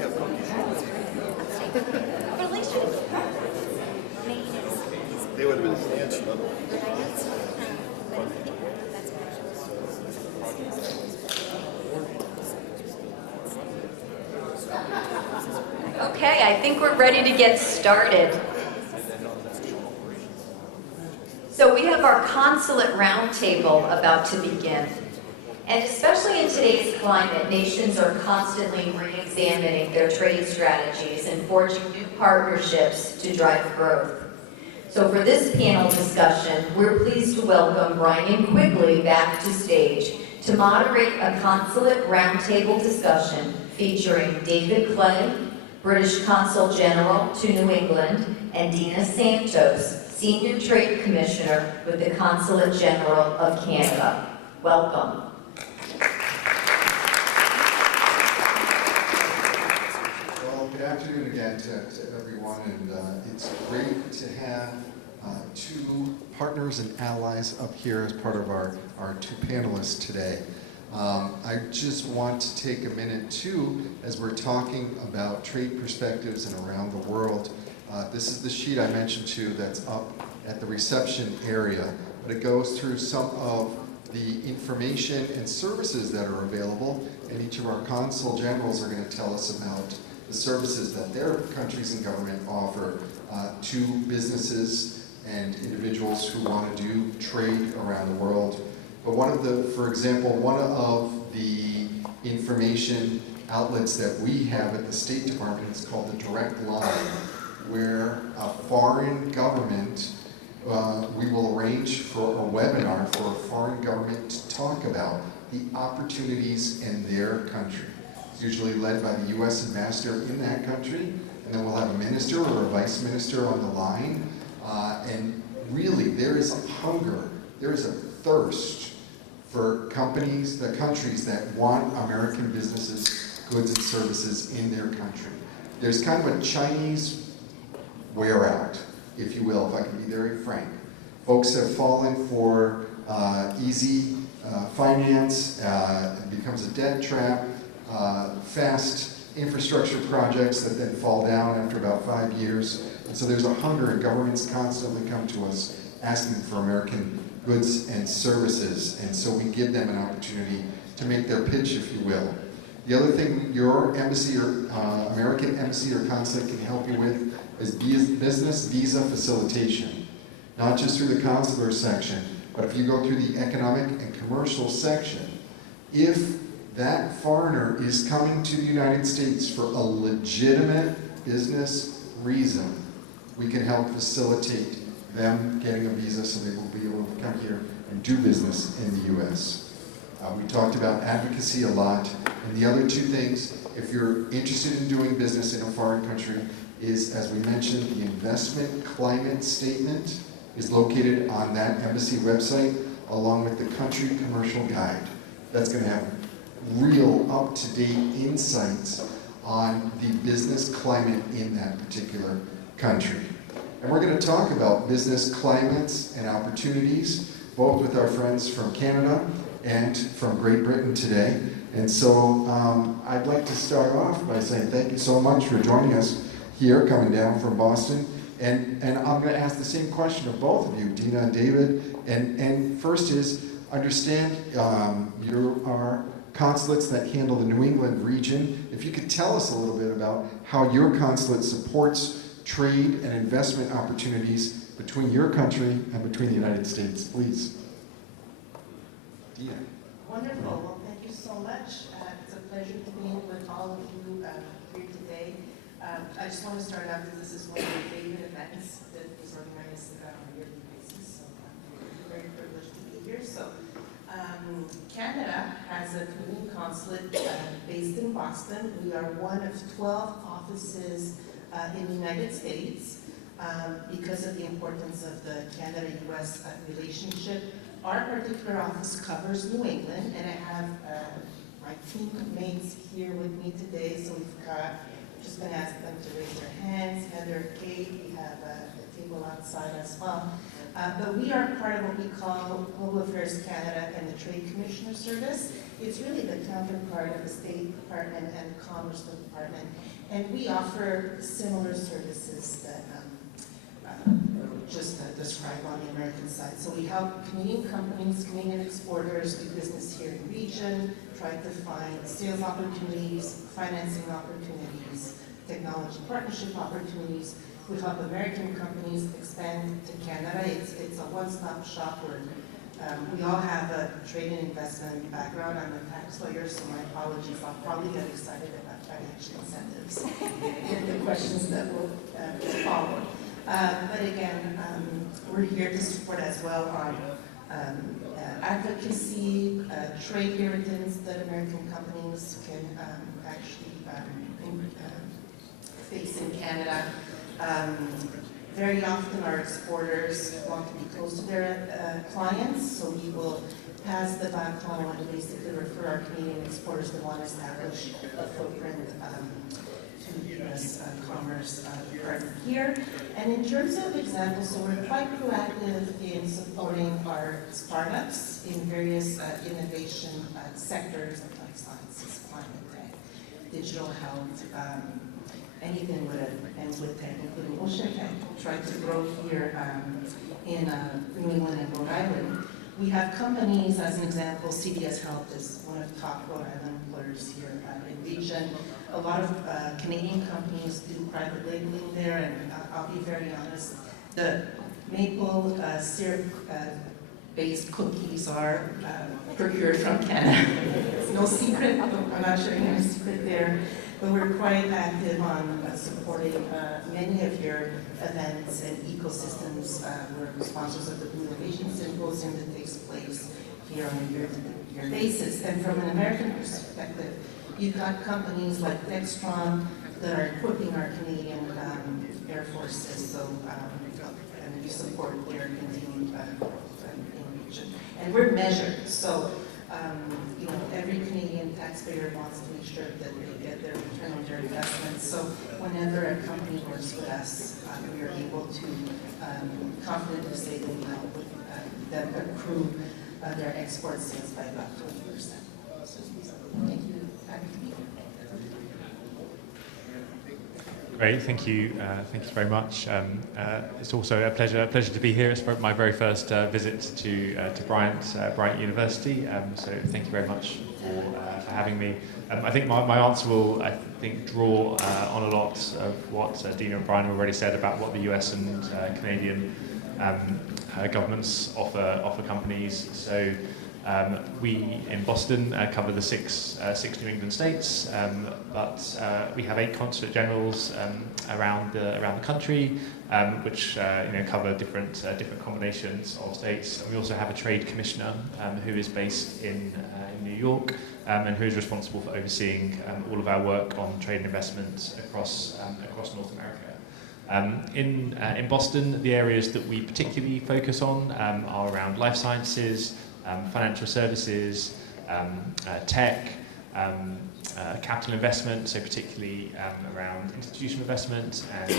They would have been snatched up. Okay, I think we're ready to get started. So we have our Consulate Roundtable about to begin. And especially in today's climate, nations are constantly re-examining their trade strategies and forging new partnerships to drive growth. So for this panel discussion, we're pleased to welcome Brian Quigley back to stage to moderate a Consulate Roundtable discussion featuring David Clay, British Consul General to New England, and Dina Santos, Senior Trade Commissioner with the Consulate General of Canada. Welcome. Well, good afternoon again to everyone, and it's great to have two partners and allies up here as part of our two panelists today. I just want to take a minute too, as we're talking about trade perspectives and around the world. This is the sheet I mentioned to you that's up at the reception area, but it goes through some of the information and services that are available, and each of our consul generals are going to tell us about the services that their countries and government offer to businesses and individuals who want to do trade around the world. But for example, one of the information outlets that we have at the State Department is called the Direct Line, where a foreign government, we will arrange for a webinar for a foreign government to talk about the opportunities in their country. It's usually led by the U.S. ambassador in that country, and then we'll have a minister or a vice minister on the line. And really, there is a hunger, there is a thirst for the countries that want American businesses, goods and services in their country. There's kind of a Chinese wear out, if you will, if I can be very frank. Folks have fallen for easy finance, it becomes a debt trap, fast infrastructure projects that then fall down after about 5 years. And so there's a hunger, and governments constantly come to us asking for American goods and services, and so we give them an opportunity to make their pitch, if you will. The other thing your embassy or American embassy or consulate can help you with is business visa facilitation. Not just through the consular section, but if you go through the economic and commercial section, if that foreigner is coming to the United States for a legitimate business reason, we can help facilitate them getting a visa so they will be able to come here and do business in the U.S. We talked about advocacy a lot, and the other two things, if you're interested in doing business in a foreign country, is, as we mentioned, the investment climate statement is located on that embassy website, along with the country commercial guide. That's going to have real up-to-date insights on the business climate in that particular country. And we're going to talk about business climates and opportunities, both with our friends from Canada and from Great Britain today. And so I'd like to start off by saying thank you so much for joining us here, coming down from Boston. And I'm going to ask the same question of both of you, Dina and David. And first is, understand you are consulates that handle the New England region. If you could tell us a little bit about how your consulate supports trade and investment opportunities between your country and between the United States, please. Dina. Wonderful. Well, thank you so much. It's a pleasure to be with all of you here today. I just want to start out because this is one of my favorite events that is organized on a yearly basis. So I'm very privileged to be here. So Canada has a Canadian consulate based in Boston. We are one of 12 offices in the United States because of the importance of the Canada-U.S. relationship. Our particular office covers New England, and I have my teammates here with me today, so we've got, just going to ask them to raise their hands. Heather, Kate, we have a table outside as well. But we are part of what we call Global Affairs Canada and the Trade Commissioner Service, It's really the counterpart of the State Department and Commerce Department. And we offer similar services that just described on the American side. So we help Canadian companies, Canadian exporters do business here in the region, try to find sales opportunities, financing opportunities, technology partnership opportunities. We help American companies expand to Canada. It's a one-stop shop where we all have a trade and investment background. I'm a tax lawyer, so my apologies. I'll probably get excited about financial incentives and the questions that will follow. But again, we're here to support as well on advocacy, trade irritants that American companies can actually face in Canada. Very often our exporters want to be close to their clients, so we will pass the baton and basically refer our Canadian exporters that want to establish a footprint to U.S. commerce department here. And in terms of examples, so we're quite proactive in supporting our startups in various innovation sectors like life sciences, climate tech, digital health, anything with tech, including ocean tech. Try to grow here in New England and Rhode Island. We have companies, as an example, CBS Health is one of the top Rhode Island employers here in the region. A lot of Canadian companies do private labeling there, and I'll be very honest, the maple syrup based cookies are procured from Canada. It's no secret, I'm not sharing any secret there, but we're quite active on supporting many of your events and ecosystems. We're sponsors of the Blue Innovation Symposium that takes place here on a year-to-year basis. And from an American perspective, you've got companies like Dextron that are equipping our Canadian Air Forces, so and we support their continued in region. And we're measured, so every Canadian taxpayer wants to make sure that they get their return on their investments. So whenever a company works with us, we are able to confidently say that we help with them accrue their export sales by about 20%. Thank you. Great, thank you very much. It's also a pleasure to be here. It's my very first visit to Bryant University. So thank you very much for having me. I think my answer will, draw on a lot of what Dina and Brian have already said about what the US and Canadian governments offer companies. So we in Boston cover the six New England states, but we have 8 consulate generals around the country, which cover different combinations of states. And we also have a trade commissioner who is based in New York and who is responsible for overseeing all of our work on trade and investment across North America. In Boston, the areas that we particularly focus on are around life sciences, financial services, tech, capital investment, so particularly around institutional investment and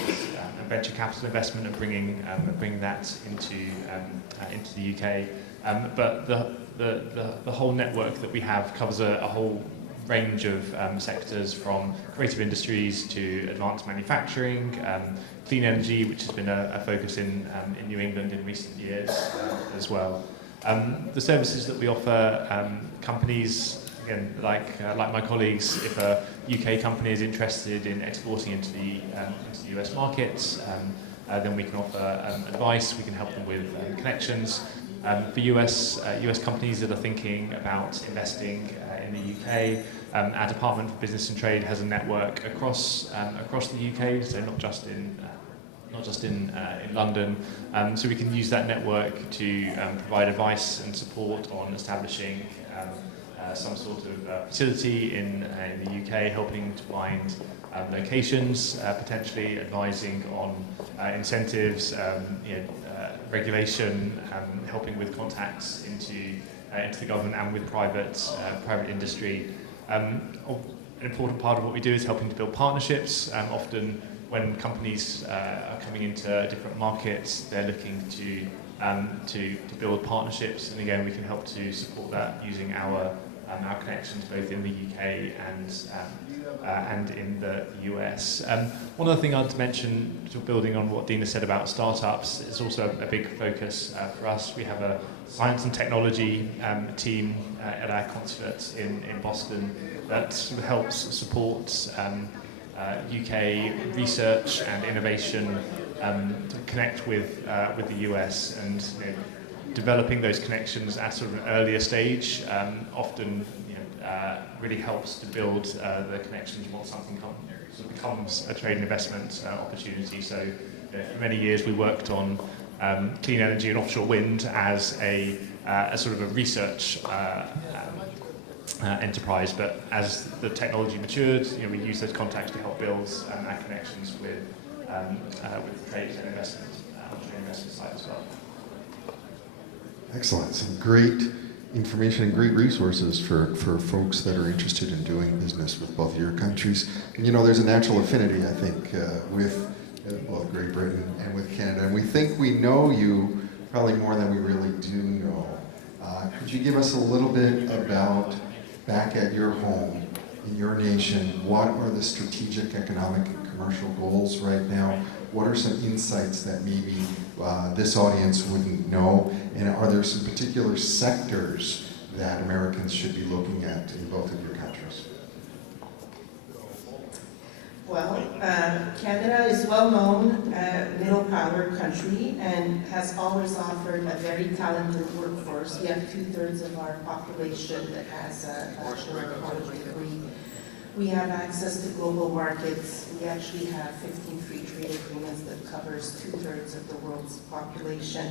venture capital investment, and bringing that into the UK. But the whole network that we have covers a whole range of sectors, from creative industries to advanced manufacturing, clean energy, which has been a focus in New England in recent years as well. The services that we offer companies, again, like my colleagues, if a UK company is interested in exporting into the US markets, then we can offer advice, we can help them with connections. For US companies that are thinking about investing in the UK, our Department for Business and Trade has a network across the UK, so not just in London, so we can use that network to provide advice and support on establishing some sort of facility in the UK, helping to find locations, potentially advising on incentives, regulation, helping with contacts into the government and with private industry. An important part of what we do is helping to build partnerships. Often, when companies are coming into different markets, they're looking to build partnerships, and again, we can help to support that using our our connections both in the UK and in the US. One other thing I'd mention, sort of building on what Dina said about startups, is also a big focus for us. We have a science and technology team at our consulate in Boston that sort of helps support UK research and innovation to connect with the US, and developing those connections at sort of an earlier stage often really helps to build the connections once something sort of becomes a trade and investment opportunity. So for many years we worked on clean energy and offshore wind as a sort of a research enterprise, but as the technology matured, we used those contacts to help build our connections with trade and investment on the trade and investment side as well. Excellent. Some great information and great resources for folks that are interested in doing business with both your countries. And there's a natural affinity, I think, with both Great Britain and with Canada. And we think we know you probably more than we really do know. Could you give us a little bit about, back at your home, in your nation, what are the strategic, economic, and commercial goals right now? What are some insights that maybe this audience wouldn't know? And are there some particular sectors that Americans should be looking at in both of your countries? Well, Canada is well-known middle power country and has always offered a very talented workforce. We have 2/3 of our population that has a bachelor or college degree. We have access to global markets. We actually have 15 free trade agreements that covers 2/3 of the world's population.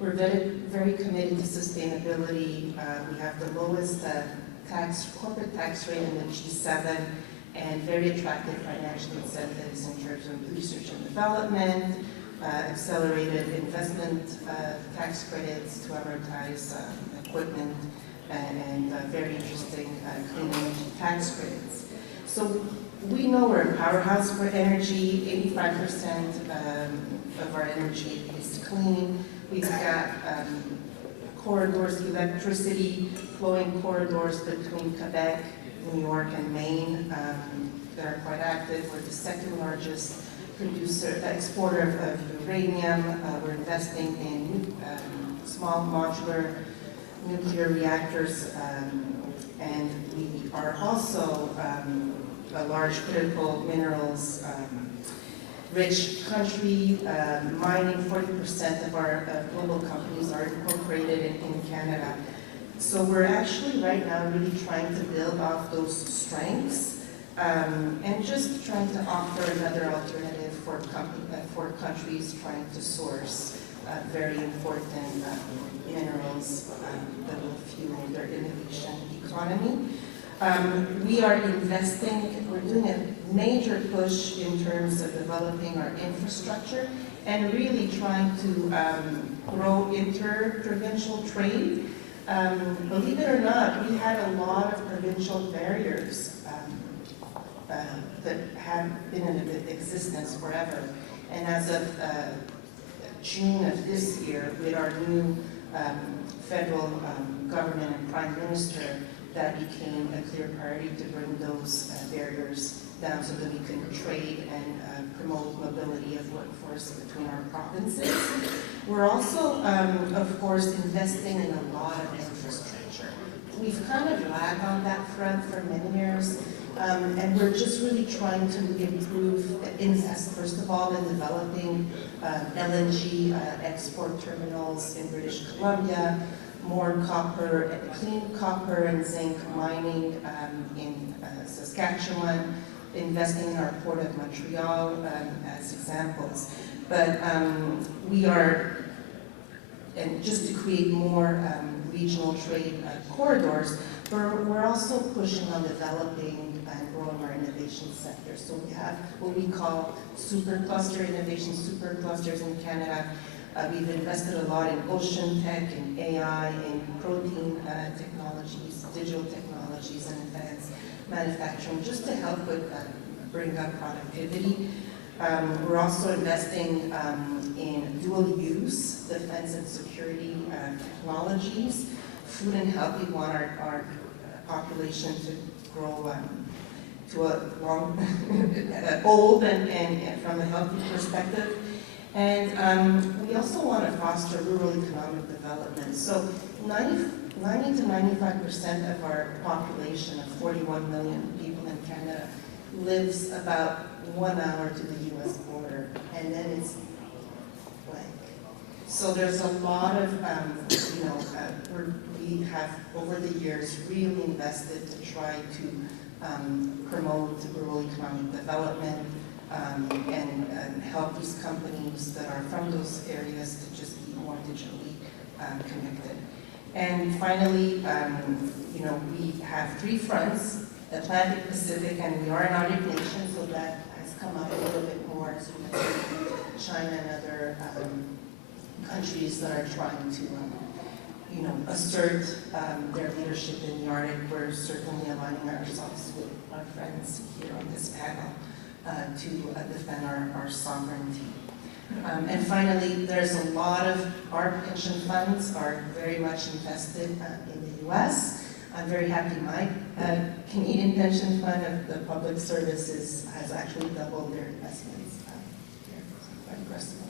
We're very, very committed to sustainability. We have the lowest corporate tax rate in the G7, and very attractive financial incentives in terms of research and development, accelerated investment tax credits to amortize equipment, and very interesting clean energy tax credits. So we know we're a powerhouse for energy. 85% of our energy is clean. We've got corridors, electricity, flowing corridors between Quebec, New York, and Maine that are quite active. We're the second largest exporter of uranium. We're investing in small modular nuclear reactors, and we are also a large critical minerals rich country. Mining, 40% of our global companies are incorporated in Canada. So we're actually right now really trying to build off those strengths and just trying to offer another alternative for countries trying to source very important minerals that will fuel their innovation economy. We are investing, we're doing a major push in terms of developing our infrastructure and really trying to grow inter-provincial trade. Believe it or not, we had a lot of provincial barriers that have been in existence forever. And as of June of this year, with our new federal government and prime minister, that became a clear priority to bring those barriers down so that we can trade and promote mobility of workforce between our provinces. We're also, of course, investing in a lot of infrastructure. We've kind of lagged on that front for many years, and we're just really trying to invest, first of all, in developing LNG export terminals in British Columbia, more copper, clean copper and zinc mining in Saskatchewan, investing in our Port of Montreal as examples. But we are, and just to create more regional trade corridors, we're also pushing on developing and growing our innovation sector. So we have what we call supercluster innovation, superclusters in Canada. We've invested a lot in ocean tech, in AI, in protein technologies, digital technologies, and advanced manufacturing, just to help with bring up productivity. We're also investing in dual-use defense and security technologies. Food and health, we want our population to grow to a long, old and from a healthy perspective. And we also want to foster rural economic development. So 90 to 95% of our population of 41 million people in Canada lives about 1 hour to the U.S. border, and then it's blank. So there's a lot of, we have over the years really invested to try to promote rural economic development and help these companies that are from those areas to just be more digitally connected. And finally, we have 3 fronts, Atlantic, Pacific, and we are an Arctic nation, so that has come up a little bit more as we see China and other countries that are trying to, assert their leadership in the Arctic. We're certainly aligning ourselves with our friends here on this panel to defend our sovereignty. And finally, there's a lot of our pension funds are very much invested in the U.S. I'm very happy my Canadian pension fund of the public services has actually doubled their investments here. So I'm impressed with that.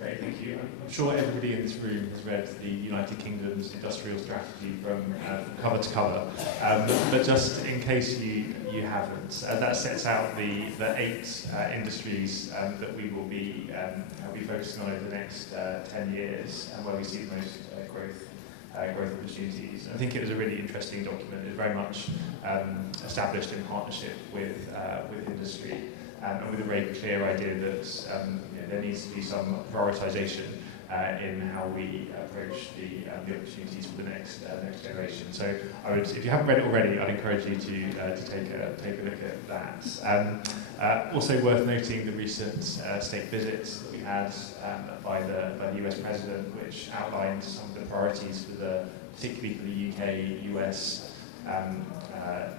Great, thank you. I'm sure everybody in this room has read the United Kingdom's industrial strategy from cover to cover, but just in case you haven't, that sets out the 8 industries that we will be focusing on over the next 10 years, and where we see the most growth opportunities. I think it was a really interesting document. It's very much established in partnership with industry, and with a very clear idea that there needs to be some prioritization in how we approach the opportunities for the next generation. So I would, if you haven't read it already, I'd encourage you to take a look at that. Also worth noting the recent state visits that we had by the US President, which outlined some of the priorities particularly for the UK-US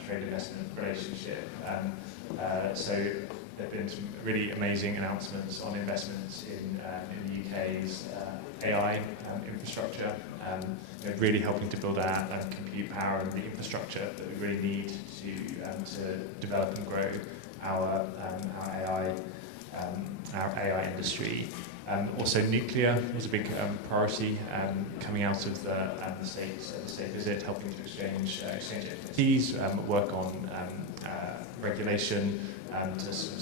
trade investment relationship. So there have been some really amazing announcements on investments in the UK's AI infrastructure, really helping to build out compute power and the infrastructure that we really need to develop and grow our AI industry. Also, nuclear was a big priority coming out of the state visit, helping to exchange expertise, work on regulation to sort of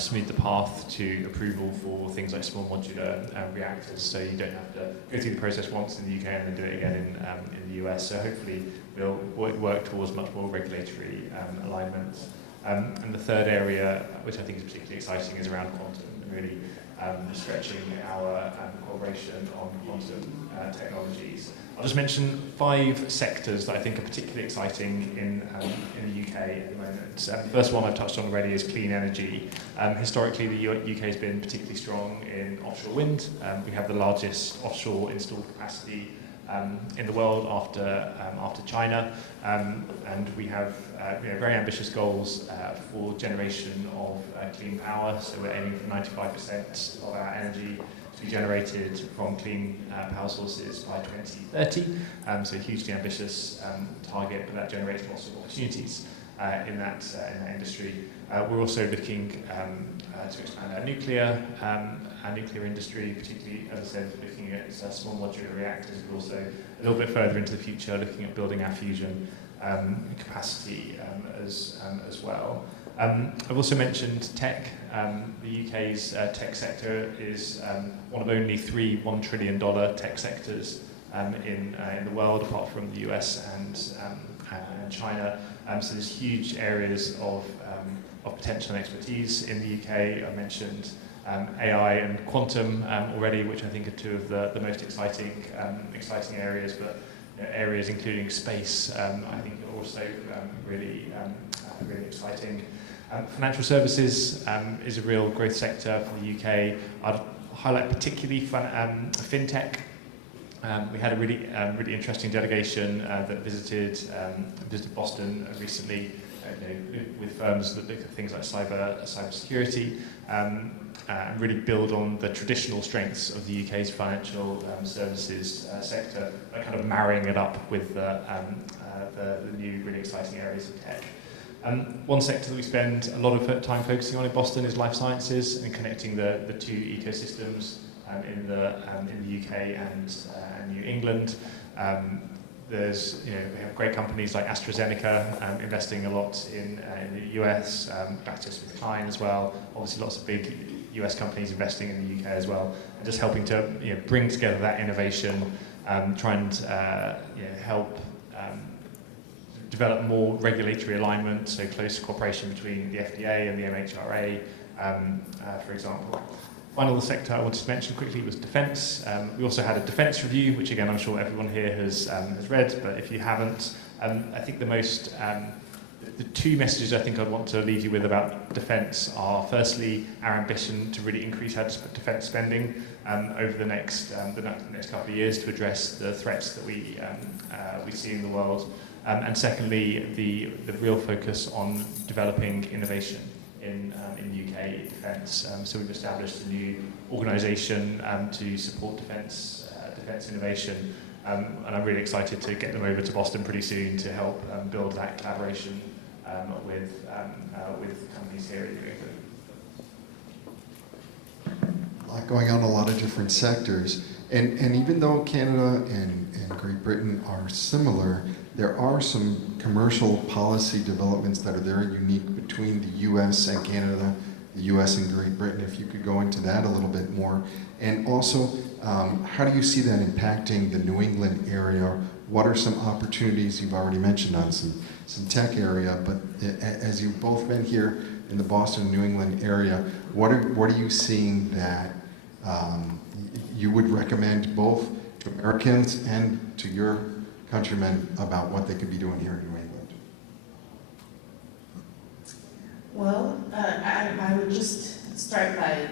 smooth the path to approval for things like small modular reactors, so you don't have to go through the process once in the UK and then do it again in the US. So hopefully we'll work towards much more regulatory alignment. And the third area, which I think is particularly exciting, is around quantum, and really stretching our cooperation on quantum technologies. I'll just mention 5 sectors that I think are particularly exciting in the UK at the moment. The first one I've touched on already is clean energy. Historically, the UK has been particularly strong in offshore wind. We have the largest offshore installed capacity in the world after China, and we have very ambitious goals for generation of clean power. So we're aiming for 95% of our energy to be generated from clean power sources by 2030. So a hugely ambitious target, but that generates lots of opportunities in that industry. We're also looking to expand our nuclear industry, particularly, as I said, looking at small modular reactors, but also a little bit further into the future, looking at building our fusion capacity as well. I've also mentioned tech. The UK's tech sector is one of only 3 $1 trillion tech sectors in the world, apart from the US and China. So there's huge areas of potential and expertise in the UK. I mentioned AI and quantum already, which I think are 2 of the most exciting areas, but areas including space, I think are also really exciting. Financial services is a real growth sector for the UK. I'd highlight particularly fintech. We had a really interesting delegation that visited Boston recently, with firms that look at things like cybersecurity. really build on the traditional strengths of the UK's financial services sector by kind of marrying it up with the new really exciting areas of tech. One sector that we spend a lot of time focusing on in Boston is life sciences and connecting the two ecosystems in the UK and New England. We have great companies like AstraZeneca investing a lot in the US, GlaxoSmithKline as well. Obviously, lots of big US companies investing in the UK as well, and just helping to bring together that innovation, try and help develop more regulatory alignment, so close cooperation between the FDA and the MHRA, for example. Final sector I wanted to mention quickly was defence. We also had a defence review, which again I'm sure everyone here has read, but if you haven't, I think the two messages I think I'd want to leave you with about defence are firstly our ambition to really increase our defence spending over the next couple of years to address the threats that we see in the world, and secondly the real focus on developing innovation in UK defence. So we've established a new organisation to support defence innovation, and I'm really excited to get them over to Boston pretty soon to help build that collaboration with companies here in New England. A lot going on in a lot of different sectors, and even though Canada and Great Britain are similar, there are some commercial policy developments that are very unique between the US and Canada, the US and Great Britain. If you could go into that a little bit more. And also, how do you see that impacting the New England area? What are some opportunities? You've already mentioned on some tech area, but as you've both been here in the Boston, New England area, what are you seeing that you would recommend both to Americans and to your countrymen about what they could be doing here in New England? Well, I would just start by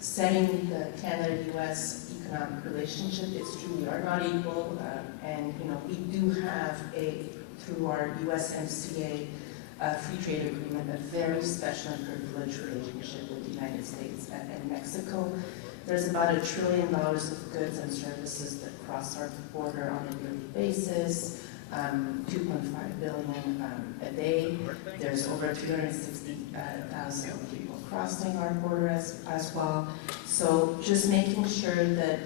setting the Canada-US economic relationship. It's true we are not equal, and we do have through our USMCA free trade agreement, a very special and privileged relationship with the United States and Mexico. There's about $1 trillion of goods and services that cross our border on a yearly basis, 2.5 billion a day. There's over 260,000 people crossing our border as well. So just making sure that,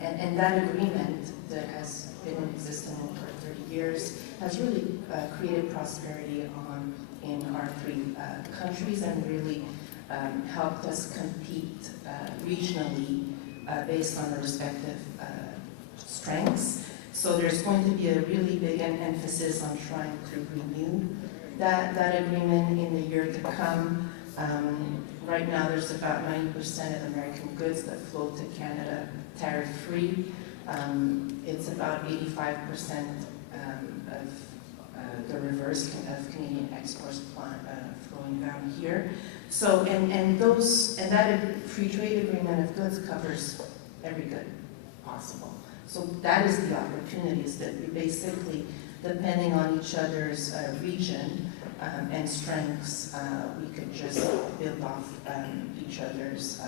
and that agreement that has been in existence for 30 years has really created prosperity in our three countries and really helped us compete regionally based on the respective strengths. So there's going to be a really big emphasis on trying to renew that agreement in the year to come. Right now there's about 90% of American goods that flow to Canada tariff-free. It's about 85% of the reverse of Canadian exports flowing down here. So, and that free trade agreement of goods covers every good possible. So that is the opportunities that we basically, depending on each other's region and strengths, we could just build off each other's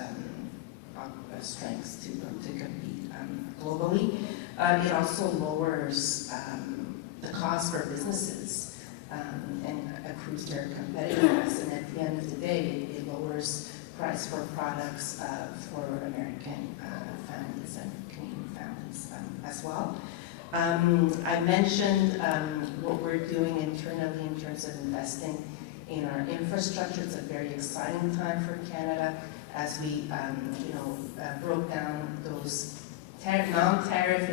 strengths to compete globally. It also lowers the cost for businesses and accrues their competitiveness. And at the end of the day, it lowers price for products for American families and Canadian families as well. I mentioned what we're doing internally in terms of investing in our infrastructure. It's a very exciting time for Canada as we broke down those non-tariff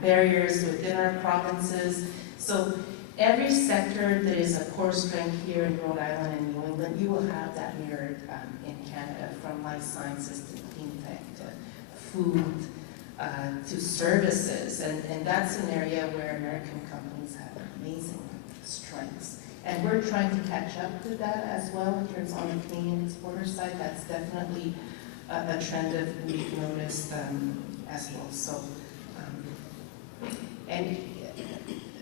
barriers within our provinces. So every sector that is a core strength here in Rhode Island and New England, you will have that mirrored in Canada, from life sciences to clean tech to food to services. And that's an area where American companies have amazing strengths. And we're trying to catch up to that as well in terms on the Canadian exporter side. That's definitely a trend that we've noticed as well. So, and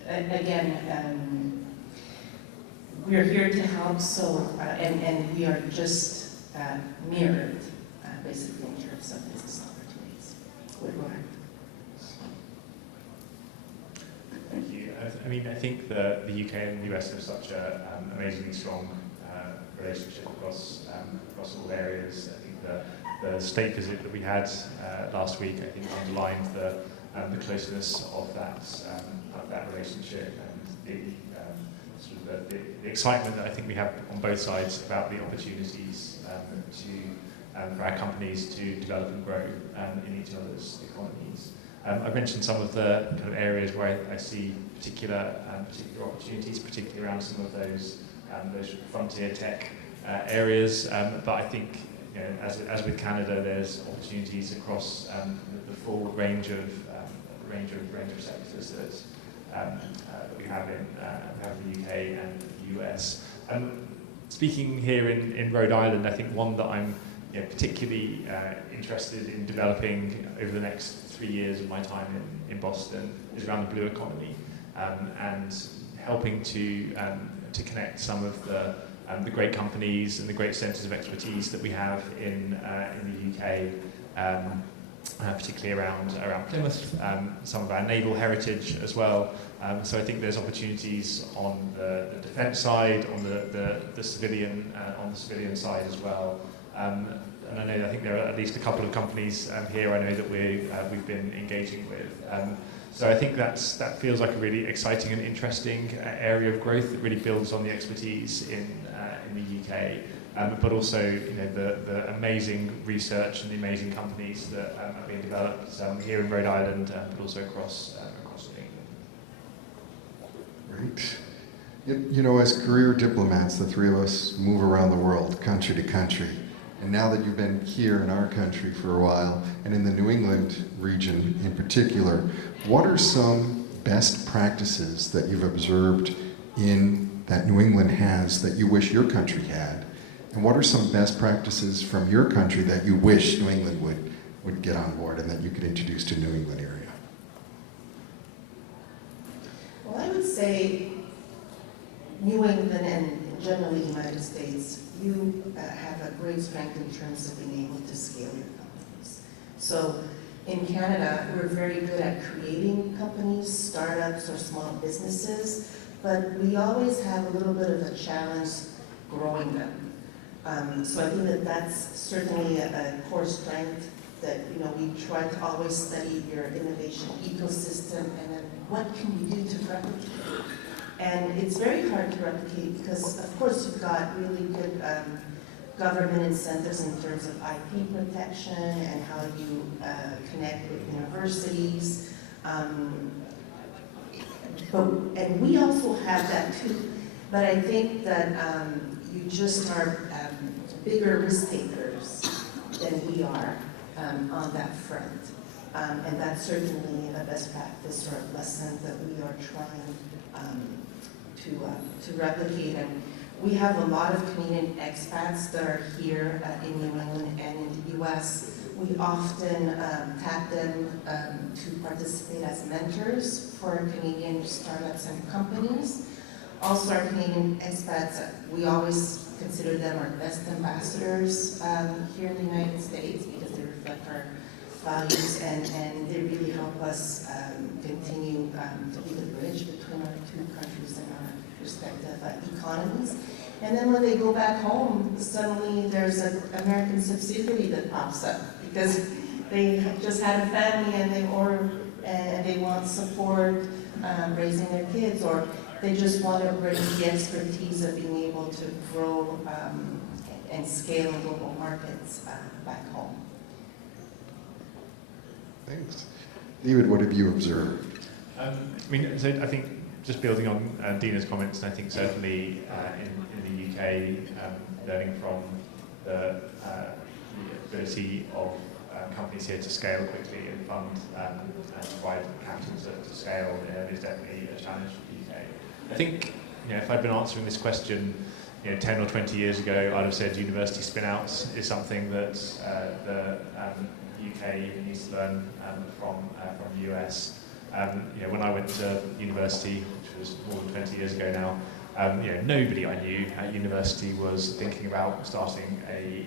again, we're here to help. So, and we are just mirrored basically in terms of business opportunities with Rhode Island. Thank you. I mean, I think the UK and the US have such an amazingly strong relationship across all areas. I think the state visit that we had last week, I think, underlined the closeness of that relationship and the excitement that I think we have on both sides about the opportunities for our companies to develop and grow in each other's economies. I've mentioned some of the kind of areas where I see particular opportunities, particularly around some of those frontier tech areas. But I think, as with Canada, there's opportunities across the full range of sectors that we have in the UK and the US. Speaking here in Rhode Island, I think one that I'm particularly interested in developing over the next 3 years of my time in Boston is around the blue economy, and helping to connect some of the great companies and the great centres of expertise that we have in the UK, particularly around Plymouth, some of our naval heritage as well. So I think there's opportunities on the defence side, on the civilian side as well. And I think there are at least a couple of companies here I know that we've been engaging with. So I think that feels like a really exciting and interesting area of growth that really builds on the expertise in the UK, but also the amazing research and the amazing companies that are being developed here in Rhode Island, but also across England. Great. As career diplomats, the three of us move around the world, country to country. And now that you've been here in our country for a while, and in the New England region in particular, what are some best practices that you've observed that New England has that you wish your country had? And what are some best practices from your country that you wish New England would get on board and that you could introduce to New England area? Well, I would say New England and generally the United States, you have a great strength in terms of being able to scale your companies. So in Canada, we're very good at creating companies, startups, or small businesses, but we always have a little bit of a challenge growing them. So I think that that's certainly a core strength that we try to always study your innovation ecosystem and then what can you do to replicate. And it's very hard to replicate because, of course, you've got really good government incentives in terms of IP protection and how you connect with universities. And we also have that too. But I think that you just are bigger risk takers than we are on that front. And that's certainly a best practice or a lesson that we are trying to replicate. And we have a lot of Canadian expats that are here in New England and in the US. We often tap them to participate as mentors for Canadian startups and companies. Also, our Canadian expats, we always consider them our best ambassadors here in the United States because they reflect our values and they really help us continue to be the bridge between our two countries and our respective economies. And then when they go back home, suddenly there's an American subsidiary that pops up because they just had a family and they want support raising their kids, or they just want to bring the expertise of being able to grow and scale in global markets back home. Thanks. David, what have you observed? So I think just building on Dina's comments, and I think certainly in the UK, learning from the ability of companies here to scale quickly and fund and provide capital to scale is definitely a challenge for the UK. I think if I'd been answering this question 10 or 20 years ago, I'd have said university spin-outs is something that the UK needs to learn from the US. When I went to university, which was more than 20 years ago now, nobody I knew at university was thinking about starting a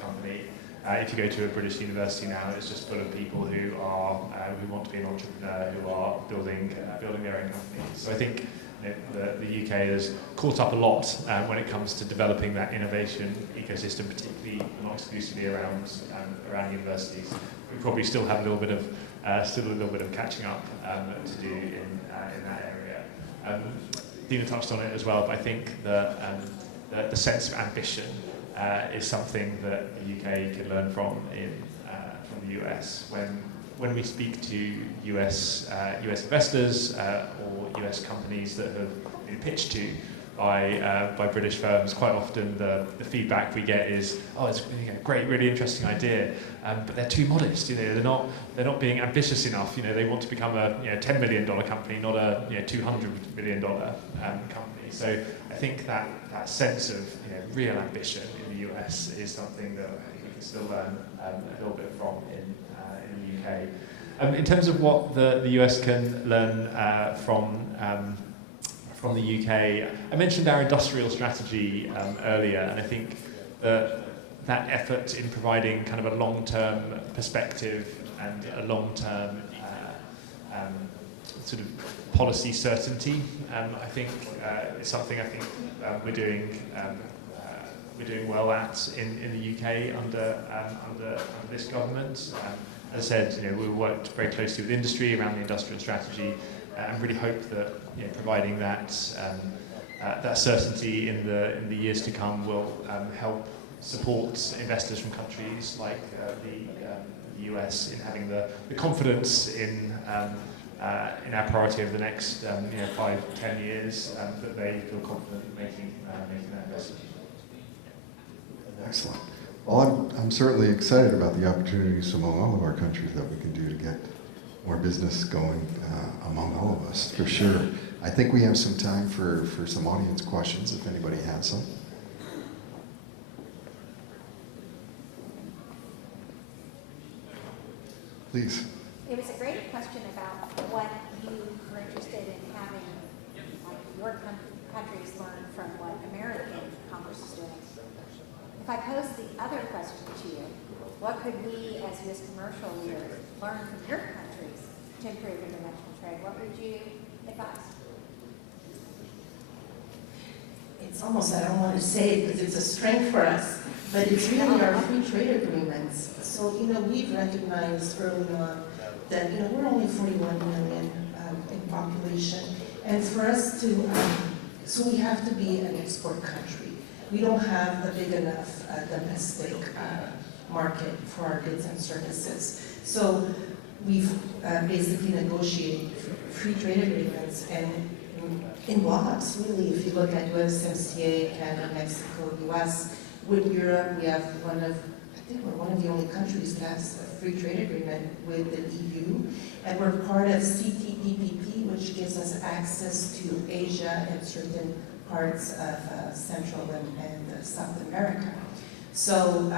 company. if you go to a British university now, it's just full of people who are who want to be an entrepreneur, who are building their own companies. So I think the UK has caught up a lot when it comes to developing that innovation ecosystem, particularly not exclusively around universities. We probably still have a little bit of catching up to do in that area. Dina touched on it as well, but I think the sense of ambition is something that the UK can learn from the US. When we speak to US investors or US companies that have been pitched to by British firms, quite often the feedback we get is, oh, it's great, really interesting idea, but they're too modest. They're not being ambitious enough. They want to become a $10 million company, not a $200 million company. So I think that sense of real ambition in the US is something that I think we can still learn a little bit from in the UK. In terms of what the US can learn from the UK, I mentioned our industrial strategy earlier, and I think that effort in providing kind of a long-term perspective and a long-term sort of policy certainty, I think is something I think we're doing well at in the UK under this government. As I said, we worked very closely with industry around the industrial strategy, and really hope that providing that certainty in the years to come will help support investors from countries like the US in having the confidence in our priority over the next 5-10 years, that they feel confident in making that investment. Excellent. Well, I'm certainly excited about the opportunities among all of our countries that we can do to get more business going among all of us, for sure. I think we have some time for some audience questions, if anybody has some. Please. It was a great question about what you were interested in having your countries learn from what American Congress is doing. If I pose the other question to you, what could we as U.S. commercial leaders learn from your countries to improve international trade? What would you advise? It's almost, I don't want to say it because it's a strength for us, but it's really our free trade agreements. So, we've recognized early on that, we're only 41 million in population. And for us to, so we have to be an export country. We don't have a big enough domestic market for our goods and services. So we've basically negotiated free trade agreements, and in blocks, really, if you look at USMCA, Canada, Mexico, US, with Europe, we have I think we're one of the only countries that has a free trade agreement with the EU, and we're part of CTPPP, which gives us access to Asia and certain parts of Central and South America. So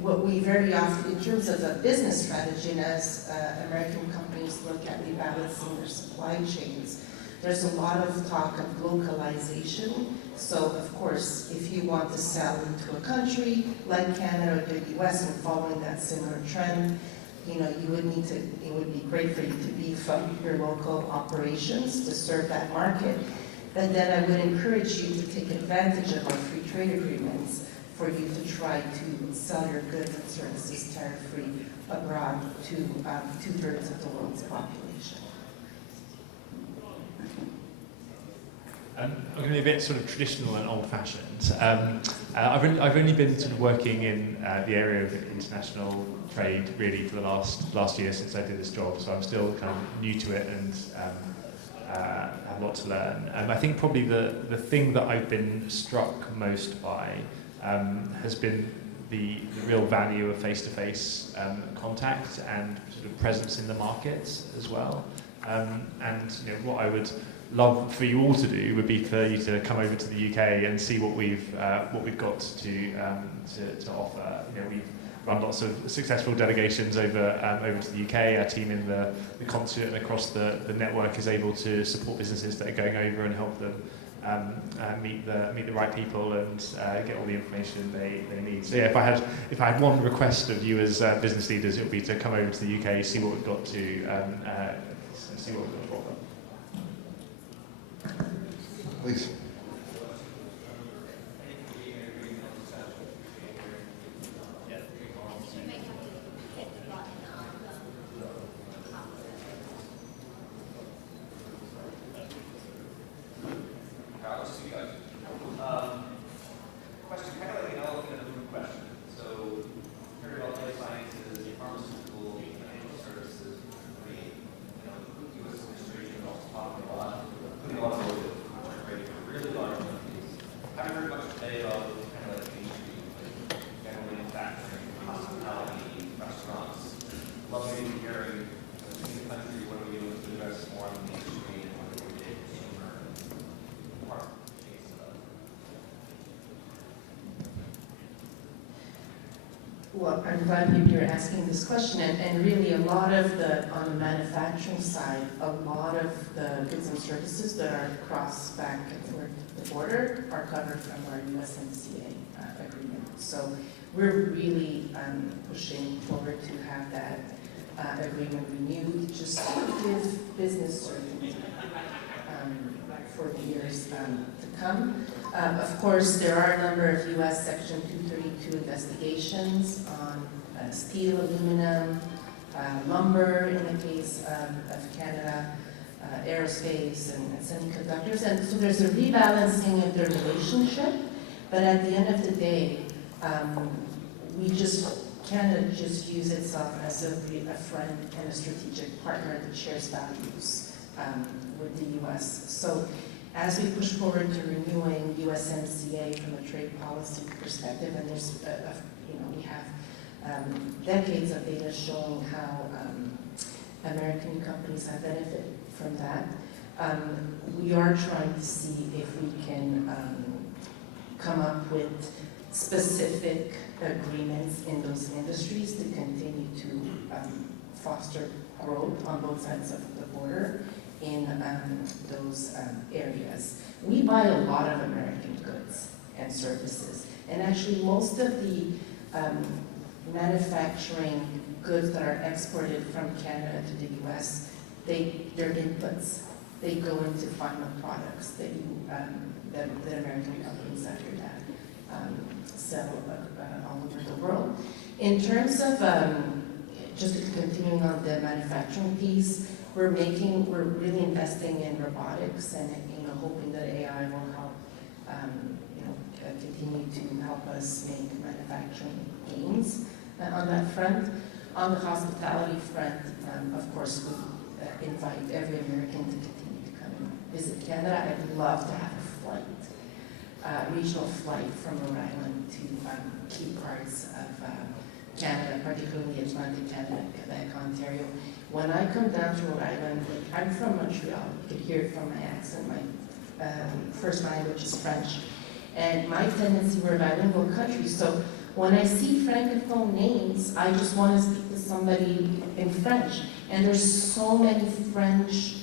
what we very often, in terms of a business strategy, and as American companies look at rebalancing their supply chains, there's a lot of talk of localization. So, of course, if you want to sell into a country like Canada or the US and following that similar trend, you would need to, it would be great for you to beef up your local operations to serve that market. But then I would encourage you to take advantage of our free trade agreements for you to try to sell your goods and services tariff-free abroad to 2/3 of the world's population. I'm going to be a bit sort of traditional and old-fashioned. I've only been sort of working in the area of international trade really for the last year since I did this job, so I'm still kind of new to it and have a lot to learn. I think probably the thing that I've been struck most by has been the real value of face-to-face contact and sort of presence in the markets as well. And what I would love for you all to do would be for you to come over to the UK and see what we've got to offer. We've run lots of successful delegations over to the UK. Our team in the Consulate and across the network is able to support businesses that are going over and help them meet the right people and get all the information they need. So yeah, if I had one request of you as business leaders, it would be to come over to the UK, see what we've got to offer. Please. Question, kind of like an elephant in the room question. So, heard about life sciences, pharmaceutical, financial services, U.S. administration also talking a lot, putting a lot of motive, right, for really large companies. I haven't heard much today about kind of like Main Street, general manufacturing, hospitality, restaurants. Love maybe hearing, in the country, what are we doing to invest more on Main Street and what are we doing to consumer part chain stuff. Well, I'm glad you're asking this question, and really a lot of on the manufacturing side, a lot of the goods and services that are crossed back and forth the border are covered from our USMCA agreement. So we're really pushing forward to have that agreement renewed, just to give business certainty for years to come. Of course, there are a number of U.S. Section 232 investigations on steel, aluminum, lumber in the case of Canada, aerospace and semiconductors. And so there's a rebalancing of the relationship, but at the end of the day, Canada just use itself as a friend and a strategic partner that shares values with the U.S. So as we push forward to renewing USMCA from a trade policy perspective, and there's, we have decades of data showing how American companies have benefited from that. We are trying to see if we can come up with specific agreements in those industries to continue to foster growth on both sides of the border in those areas. We buy a lot of American goods and services, and actually most of the manufacturing goods that are exported from Canada to the U.S., they're inputs. They go into final products that American companies after that sell all over the world. In terms of just continuing on the manufacturing piece, we're really investing in robotics and hoping that AI will help continue to help us make manufacturing gains on that front. On the hospitality front, of course, we invite every American to continue to come and visit Canada. I'd love to have a flight, regional flight from Rhode Island to key parts of Canada, particularly Atlantic Canada, Quebec, Ontario. When I come down to Rhode Island, I'm from Montreal. You could hear it from my accent. My first language is French. And my tendency, we're a bilingual country, so when I see Francophone names, I just want to speak to somebody in French. And there's so many French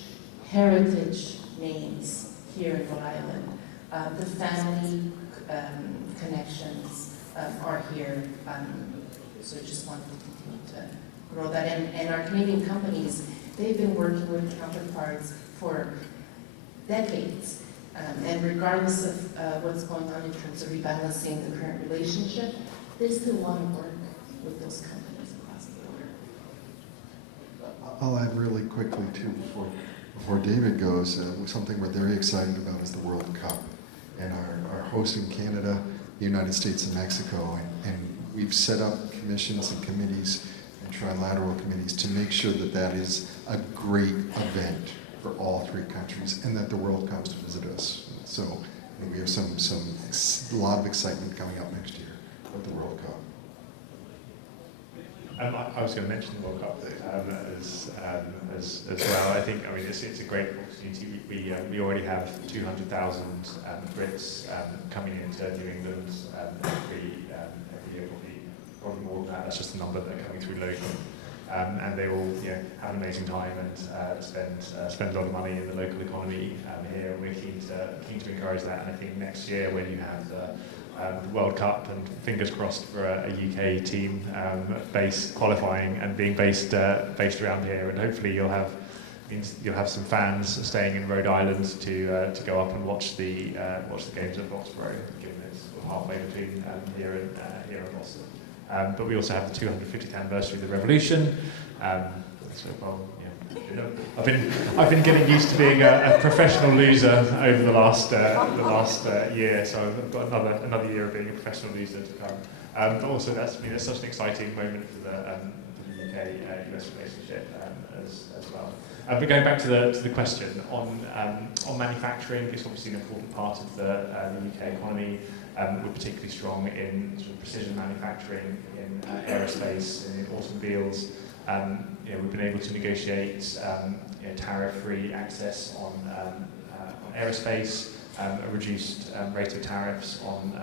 heritage names here in Rhode Island. The family connections are here, so I just wanted to continue to grow that. And our Canadian companies, they've been working with counterparts for decades. And regardless of what's going on in terms of rebalancing the current relationship, they still want to work with those companies across the border. I'll add really quickly too before David goes, something we're very excited about is the World Cup and our host in Canada, the United States and Mexico. And we've set up commissions and committees and trilateral committees to make sure that that is a great event for all three countries and that the world comes to visit us. So we have a lot of excitement coming up next year with the World Cup. I was going to mention the World Cup as well. I think, it's a great opportunity. We already have 200,000 Brits coming into New England every year, probably more than that. That's just a number that are coming through locally. and they will have an amazing time and spend a lot of money in the local economy here. We're keen to encourage that, and I think next year when you have the World Cup, and fingers crossed for a UK team qualifying and being based around here, and hopefully you'll have some fans staying in Rhode Island to go up and watch the games at Foxborough, given it's halfway between here and Boston. But we also have the 250th anniversary of the Revolution. I've been getting used to being a professional loser over the last year, so I've got another year of being a professional loser to come. But also that's such an exciting moment for the UK-US relationship as well. But going back to the question on manufacturing, it's obviously an important part of the UK economy. We're particularly strong in sort of precision manufacturing, in aerospace, in automobiles. We've been able to negotiate tariff-free access on aerospace, a reduced rate of tariffs on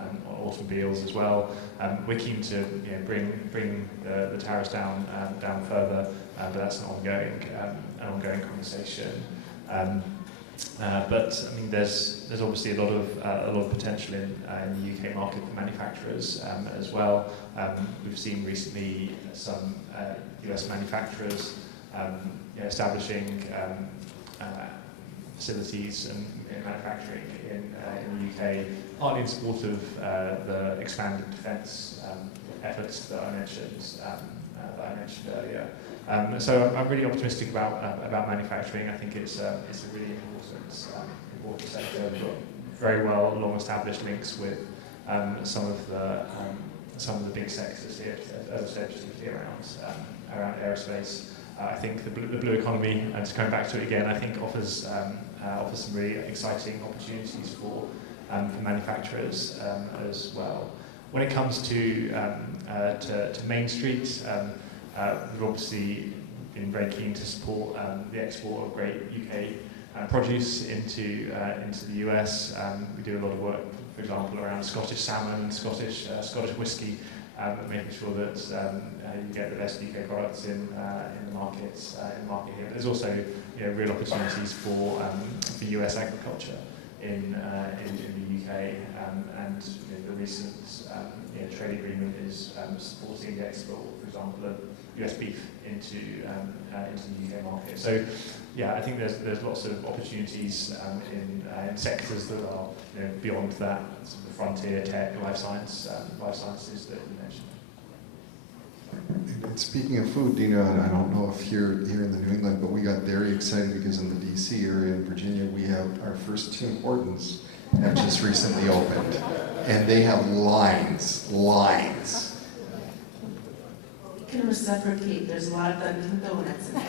automobiles as well. We're keen to bring the tariffs down further, but that's an ongoing conversation. But I mean, there's obviously a lot of potential in the UK market for manufacturers as well. We've seen recently some US manufacturers establishing facilities and manufacturing in the UK, partly in support of the expanded defence efforts that I mentioned earlier. So I'm really optimistic about manufacturing. I think it's a really important sector. We've got very well long-established links with some of the big sectors here, as I said, particularly around aerospace. I think the blue economy, and just coming back to it again, I think offers some really exciting opportunities for manufacturers as well. When it comes to Main Street, we've obviously been very keen to support the export of great UK produce into the US. We do a lot of work, for example, around Scottish salmon, Scottish whisky, making sure that you get the best UK products in the market here. But there's also real opportunities for US agriculture in the UK, and the recent trade agreement is supporting the export, for example, of US beef into the UK market. So, yeah, I think there's lots of opportunities in sectors that are beyond that sort of frontier tech, life sciences that you mentioned. And speaking of food, Dina, I don't know if here in the New England, but we got very excited because in the DC area in Virginia, we have our first Tim Hortons have just recently opened, and they have lines. We can reciprocate. There's a lot of Dunkin' Donuts in there.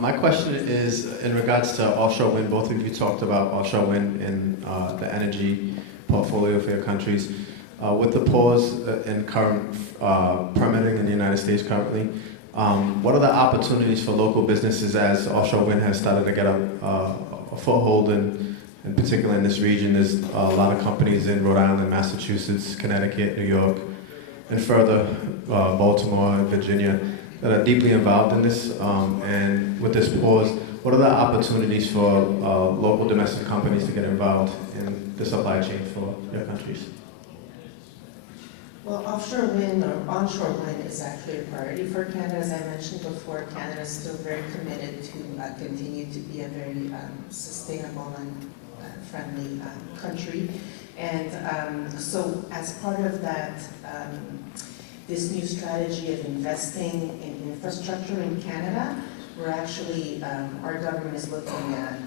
My question is in regards to offshore wind. Both of you talked about offshore wind in the energy portfolio for your countries. With the pause in current permitting in the United States currently, what are the opportunities for local businesses as offshore wind has started to get a foothold in particular in this region? There's a lot of companies in Rhode Island, Massachusetts, Connecticut, New York, and further Baltimore and Virginia that are deeply involved in this. And with this pause, what are the opportunities for local domestic companies to get involved in the supply chain for your countries? Well, offshore wind or onshore wind is actually a priority for Canada. As I mentioned before, Canada is still very committed to continue to be a very sustainable and friendly country. And so as part of that, this new strategy of investing in infrastructure in Canada, we're actually, our government is looking at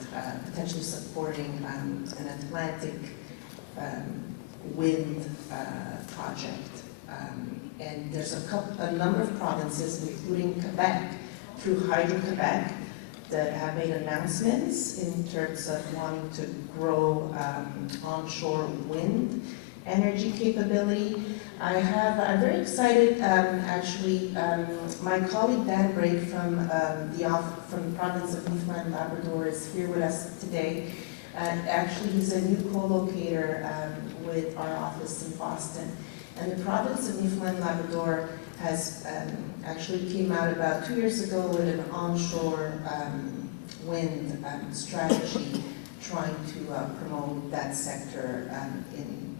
potentially supporting an Atlantic wind project. And there's a number of provinces, including Quebec, through Hydro-Quebec, that have made announcements in terms of wanting to grow onshore wind energy capability. I'm very excited, actually, my colleague Dan Brake from the province of Newfoundland and Labrador is here with us today. Actually, he's a new co-locator with our office in Boston. And the province of Newfoundland and Labrador has actually came out about 2 years ago with an onshore wind strategy trying to promote that sector in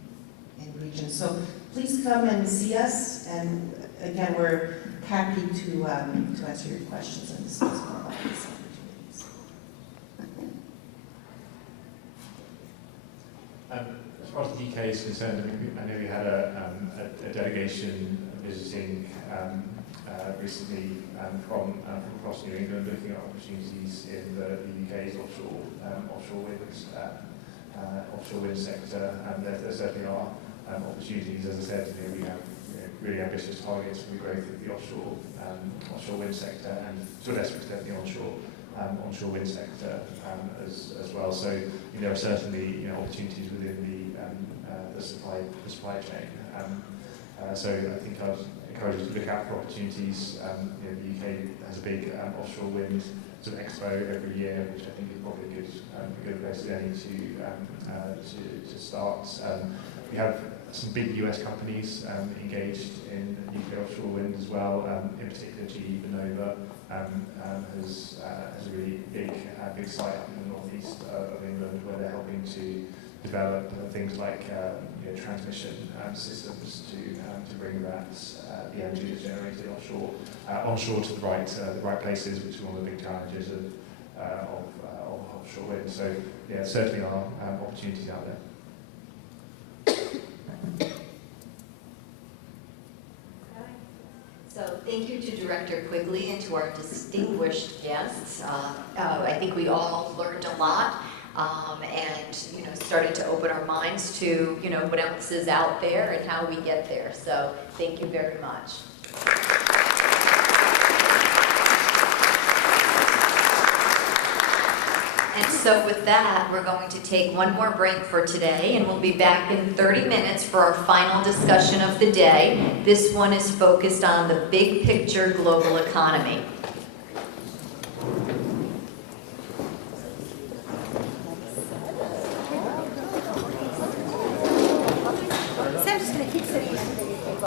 region. So please come and see us, and again, we're happy to answer your questions and discuss more about these opportunities. As far as the UK is concerned, I know we had a delegation visiting recently from across New England, looking at opportunities in the UK's offshore wind sector. There certainly are opportunities. As I said, we have really ambitious targets for the growth of the offshore wind sector, and to a lesser extent the onshore wind sector as well. So there are certainly opportunities within the supply chain. So I think I'd encourage you to look out for opportunities. The UK has a big offshore wind sort of expo every year, which I think is probably a good place to start. We have some big US companies engaged in UK offshore wind as well. In particular, GE Vernova has a really big site up in the northeast of England, where they're helping to develop things like transmission systems to bring that the energy that's generated onshore to the right places, which is one of the big challenges of offshore wind. So yeah, certainly are opportunities out there. So thank you to Director Quigley and to our distinguished guests. I think we all learned a lot and started to open our minds to what else is out there and how we get there. So thank you very much. And so with that, we're going to take one more break for today, and we'll be back in 30 minutes for our final discussion of the day. This one is focused on the big picture global economy.